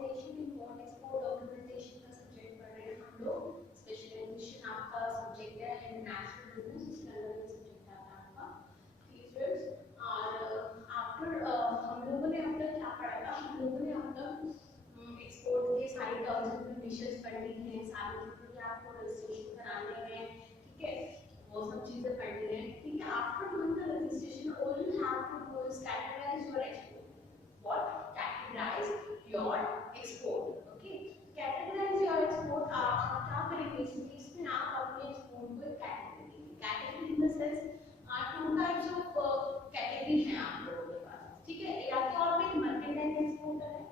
Organisation, import export organisation का सब्जेक्ट पढ़ रहे हैं हम लोग। स्पेशलाइजेशन आपका सब्जेक्ट है इंटरनेशनल बिजनेस, इसके अंदर ये सब्जेक्ट आता है आपका। ठीक है और आफ्टर हम लोगों ने अब तक क्या पढ़ा था, हम लोगों ने अब तक एक्सपोर्ट के सारे टर्म्स एंड कंडीशंस पढ़नी है, सारे चीजें आपको रजिस्ट्रेशन कराने हैं, ठीक है, वो सब चीजें पढ़नी है। ठीक है, after doing the registration all you have to do is categorise your export. What? Categorise your export. Okay, categorise your export आप क्या करेंगे इसमें आप अपने एक्सपोर्ट को कैटेगरी देंगे। Category in the sense two types of category है आप लोगों के पास। ठीक है, या तो आप एक मर्केंटाइल एक्सपोर्टर है,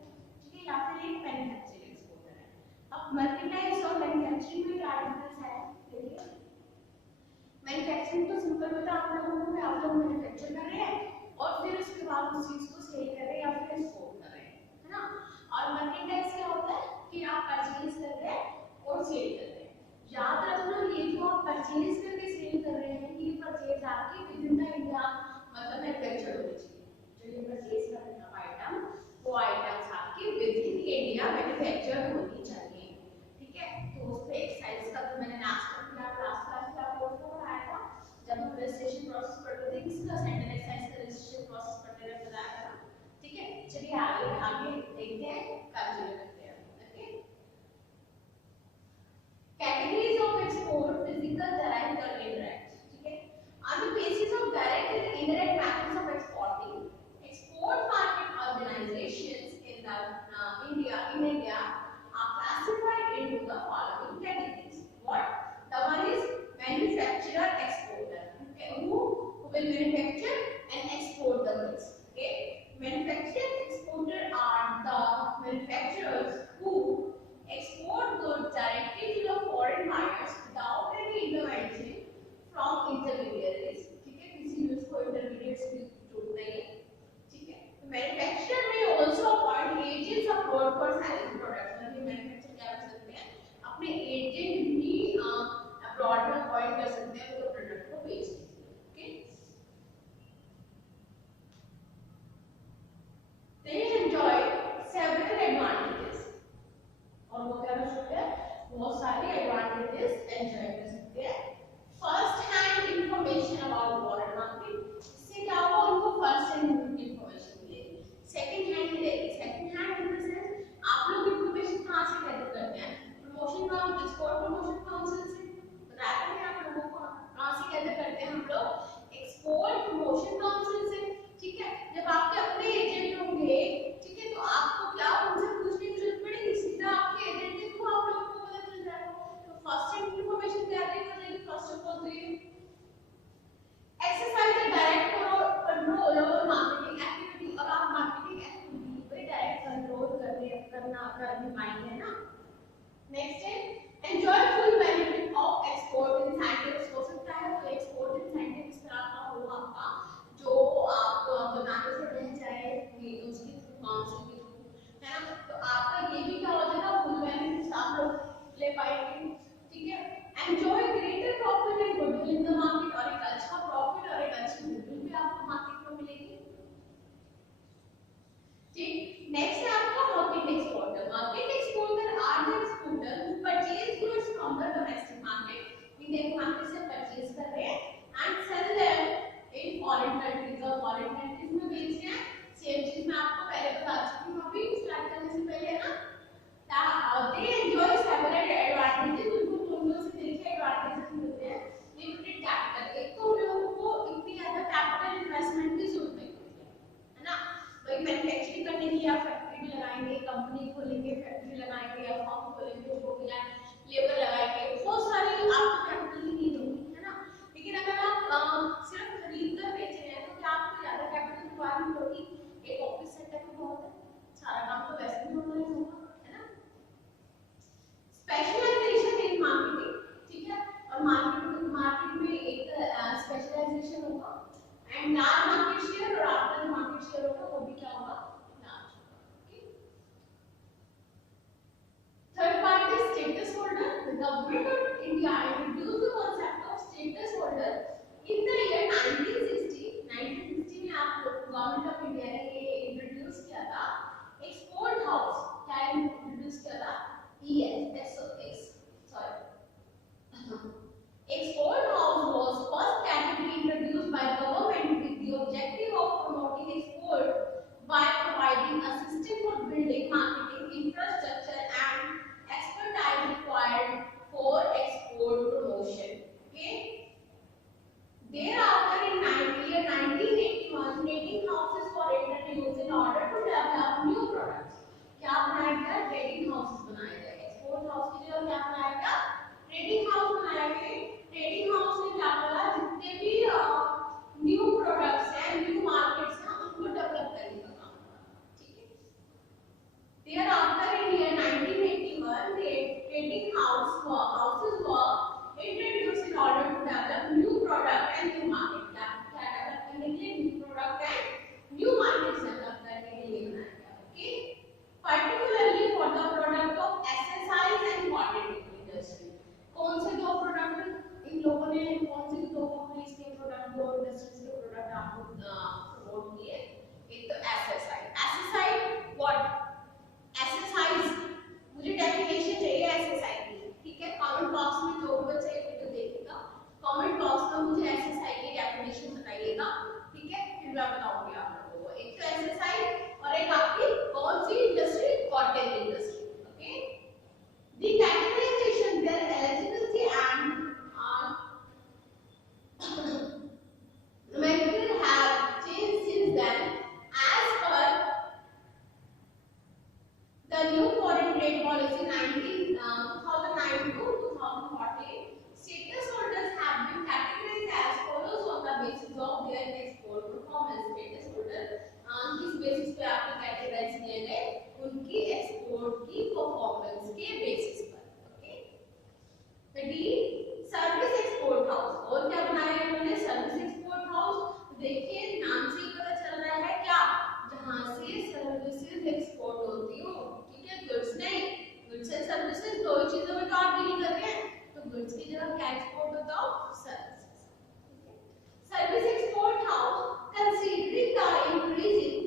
ठीक है, या फिर एक मैन्युफैक्चरिंग एक्सपोर्टर है। अब मर्केंटाइल और मैन्युफैक्चरिंग में क्या डिफरेंस है देखिए। मैन्युफैक्चरिंग तो सिंपल होता है, आप लोगों को आप लोग मैन्युफैक्चर कर रहे हैं और फिर उसके बाद उस चीज को सेल कर रहे हैं या फिर एक्सपोर्ट कर रहे हैं, है ना। और मर्केंटाइल क्या होता है कि आप परचेज कर रहे हैं और सेल कर रहे हैं। याद रखना ये जो आप परचेज करके सेल कर रहे हैं ये परचेज आपकी विद इन द इंडिया मतलब मैन्युफैक्चर होनी चाहिए। जो ये परचेज कर रहे हैं आप आइटम, वो आइटम्स आपकी विद इन इंडिया मैन्युफैक्चर होनी चाहिए। ठीक है, तो उस पे एक्सरसाइज का तो मैंने लास्ट क्लास में आपको पढ़ाया था जब हम रजिस्ट्रेशन प्रोसेस पढ़ते थे, किसका सेंटर एक्सरसाइज का रजिस्ट्रेशन प्रोसेस पढ़ते थे बताया था। ठीक है, चलिए आगे आगे देखते हैं, कंटिन्यू करते हैं। Okay, categories of export, physical, direct और indirect. ठीक है, on the basis of direct and indirect methods of exporting, export market organizations in the India are classified into the following categories. What? The one is manufacturer exporter. Okay, who will manufacture and export the goods. Okay, manufacturer exporter are the manufacturers who export goods directly to the foreign buyers without any intervention from intermediaries. ठीक है, किसी भी उसको intermediates की जरूरत नहीं है। ठीक है, manufacturer may also appoint agents abroad for selling products। मतलब manufacturer क्या कर सकते हैं, अपने एजेंट भी abroad में अपॉइंट कर सकते हैं तो प्रोडक्ट को बेचने के लिए। Okay, they enjoy several advantages और वो क्या कर सकते हैं, बहुत सारे एडवांटेजेस एंजॉय कर सकते हैं। First hand information about foreign market, इससे क्या होगा, उनको फर्स्ट हैंड इंफॉर्मेशन मिलेगी। सेकंड हैंड मिलेगी, second hand in the sense आप लोग इंफॉर्मेशन कहां से गैदर करते हैं, promotion council, export promotion council से बताया था आप लोगों को। कहां से गैदर करते हैं हम लोग, एक्सपोर्ट प्रमोशन काउंसिल से। ठीक है, जब आपके अपने एजेंट होंगे, ठीक है, तो आपको क्या उनसे पूछने की जरूरत पड़ेगी, सीधा आपके एजेंट के थ्रू आप लोगों को पता चल जाएगा। तो फर्स्ट हैंड इंफॉर्मेशन गैदरिंग हो जाएगी। फर्स्ट ऑफ ऑल तो ये exercise the direct control over marketing activity. अब आप मार्केटिंग एक्टिविटी पे डायरेक्ट कंट्रोल करने पाएंगे ना। नेक्स्ट है enjoy full benefit of export incentives. हो सकता है वो एक्सपोर्ट इंसेंटिव इस तरह का हो आपका जो आप बनाने से रह जाए उसकी काउंसिल के थ्रू, है ना। तो आपका ये भी क्या हो जाएगा, फुल बेनिफिट्स आप लोग ले पाएंगे। ठीक है, enjoy greater profit and goodwill in the market, और एक अच्छा प्रॉफिट और एक अच्छी गुडविल भी आपको मार्केट में मिलेगी। ठीक, नेक्स्ट है आपका market exporter. Market exporter are the exporter who purchase goods from the domestic market, Indian market से परचेज कर रहे हैं and sell them in foreign countries, और फॉरेन कंट्रीज में बेच रहे हैं। सेम चीज मैं आपको पहले बता चुकी हूं अभी स्टार्ट करने से पहले ना। दे एंजॉय सेवरल एडवांटेजेस, उनको दोनों से देखिए एडवांटेजेस मिलते हैं। लिमिटेड कैपिटल, एक तो लोगों को इतनी ज्यादा कैपिटल इन्वेस्टमेंट की जरूरत नहीं होती है ना। वही मैन्युफैक्चरिंग करने के लिए आप फैक्ट्री भी लगाएंगे, कंपनी खोलेंगे, फैक्ट्री लगाएंगे या फॉर्म खोलेंगे, वो भी लेबर लगाएंगे, बहुत सारी आपको कैपिटल की नीड होगी, है ना। लेकिन अगर आप सिर्फ खरीद कर बेच रहे हैं तो क्या आपको ज्यादा कैपिटल रिक्वायरमेंट होगी, एक ऑफिस सेटअप भी बहुत है, सारा काम तो वैसे भी ऑनलाइन होगा, है ना। स्पेशलाइजेशन इन मार्केटिंग, ठीक है, और मार्केट में एक स्पेशलाइजेशन होगा एंड लार्ज मार्केट शेयर और आफ्टर मार्केट शेयर होगा, वो भी क्या होगा, लार्ज होगा। Third part is status holder. The government of India introduced the concept of status holder in the year 1960 में आप लोग गवर्नमेंट ऑफ इंडिया ने ये इंट्रोड्यूस किया था। एक्सपोर्ट हाउस क्या प्रोडक्ट आपको प्रमोट किए। एक तो एसएसआई व्हाट एक्सरसाइज, मुझे डेफिनेशन चाहिए एक्सरसाइज की, ठीक है। कमेंट बॉक्स में जो भी बच्चा ये वीडियो देखेगा कमेंट बॉक्स में मुझे एक्सरसाइज की डेफिनेशन बताइएगा, ठीक है, फिर मैं बताऊंगी आप लोगों को। एक तो एक्सरसाइज और एक आपकी कौन सी industry, cotton industry, okay. The categorisation their eligibility and nomenclature have changed since then as per the new foreign trade policy 2009 to 2014. Status holders have been categorized as follows on the basis of their export performance. Status holder किस बेसिस पे आपको कैटेगराइज किए गए, उनकी एक्सपोर्ट की परफॉर्मेंस के बेसिस पर, okay. D service export house, और क्या बनाया है उन्होंने, सर्विस एक्सपोर्ट हाउस। देखिए नाम से ही पता चल रहा है क्या, जहां से सर्विसेज एक्सपोर्ट होती हो, ठीक है, गुड्स नहीं। गुड्स एंड सर्विसेज दो ही चीजों में तो आप डील कर रहे हैं, तो गुड्स की जगह क्या एक्सपोर्ट होता हो, services. Service export house considering the increasing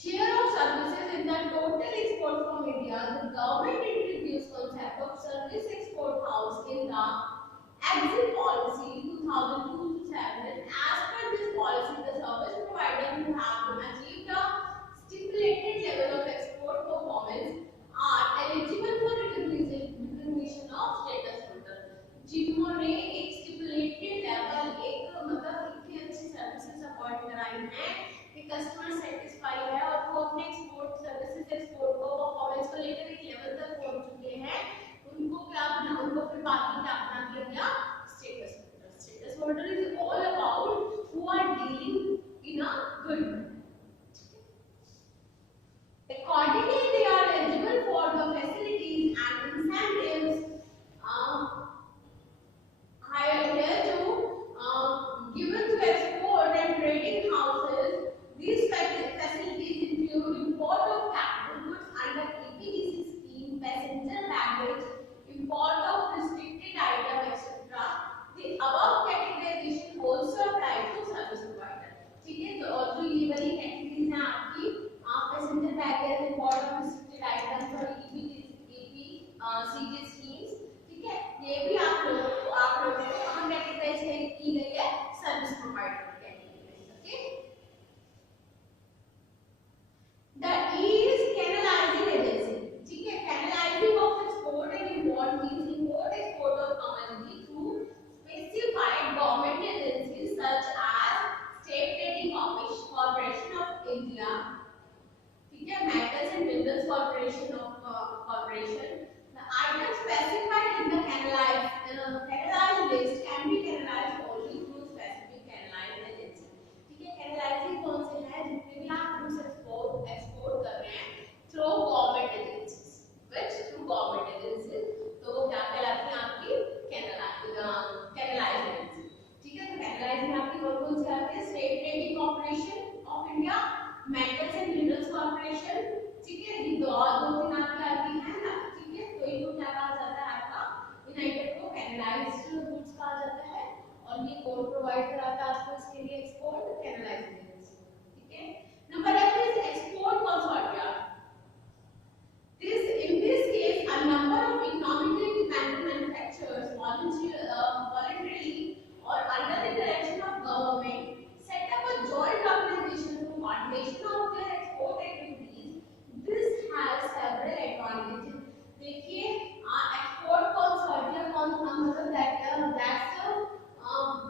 share of services in the total export from India, the government introduced concept of service export house in the exit policy 2002-7. As per this policy, the service provider who have achieved a stipulated level of export performance are eligible for recognition of status holder. जिन्होंने एक stipulated level, एक मतलब इतनी अच्छी services afford कराई हैं कि customer satisfy है और वो अपने एक्सपोर्ट सर्विसेज एक्सपोर्ट को परफॉर्मेंस को लेकर एक लेवल तक पहुंच चुके हैं, उनको क्या बना, उनको फिर बाकी क्या बना दिया गया, status holder. Status holder is all about who are dealing in a good. Accordingly, they are eligible for the facilities and incentives given to export and trading houses. These facilities include import of capital goods under EPGC scheme, passenger baggage, import of restricted item, etc. The above categorization also applies to service provider, ठीक है। तो और जो ये वाली कैटेगरीज हैं आपकी, passenger baggage, import of restricted items और EPGC schemes, ठीक है, ये भी आप लोगों को कहाँ कैटेगराइज की गई है, service provider category, okay. The E is canalising agency, ठीक है। Canalising of export and import means import export of commodity through specified government agencies such as state trading corporation of India, ठीक है, metals and minerals corporation of corporation. Items specified in the canalized list can be canalized only through specific canalized agency, ठीक है। canalizing कौन से हैं, जितने भी आप goods export कर रहे हैं through government agencies, which through government agencies, तो वो क्या कहलाती हैं आपकी canalized agency, ठीक है। तो canalized में आपकी कौन से आते हैं, state trading corporation of India, metals and minerals corporation, ठीक है। ये दो तीन आपकी आती है ना, तो इनको क्या कहा जाता है, आपका यूनाइटेड को कैनलाइज्ड गुड्स कहा जाता है, और ये कौन प्रोवाइड कराता है आपको इसके लिए, एक्सपोर्ट कैनलाइज्ड एजेंसी, ठीक है। Number F is export consortia. In this case a number of economically dependent manufacturers voluntarily or under the direction of government set up a joint organization for coordination of their export activities. This has several advantages. देखिए export consortium मतलब that's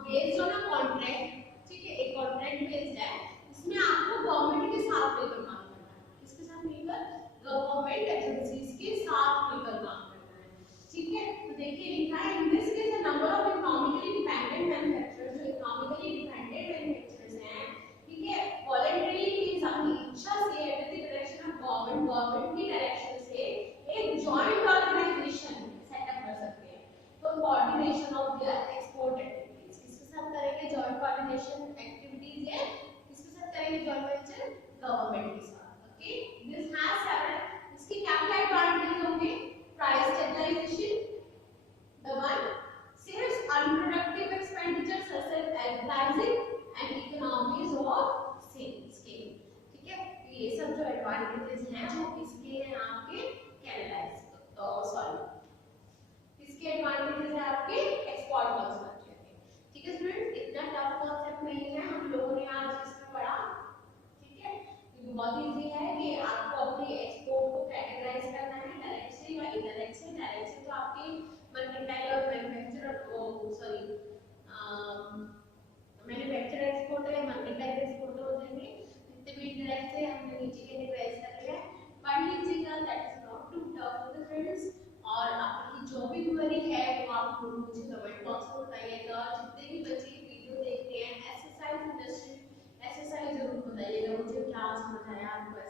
based on a contract, ठीक है, एक contract based है, इसमें आपको गवर्नमेंट के साथ मिलकर काम करना है, किसके साथ मिलकर, गवर्नमेंट एजेंसीज के साथ मिलकर काम करना है, ठीक है। तो देखिए लिखा है in this case a number of economically dependent manufacturers, जो इकोनॉमिकली डिपेंडेंट मैन्युफैक्चरर्स हैं, ठीक है, वॉलंटरीली मींस अपनी इच्छा से at the direction of government की डायरेक्शन से एक जॉइंट ऑर्गेनाइजेशन सेटअप कर सकते हैं for coordination of their export activities. किसके साथ करेंगे जॉइंट कोऑर्डिनेशन एक्टिविटीज, ये किसके साथ करेंगे जॉइंट वेंचर, गवर्नमेंट के साथ, ओके। दिस हैज सेवरल, इसके क्या क्या एडवांटेज होंगे, price stabilisation, the one saves unproductive expenditure such as advertising समझ आया आपको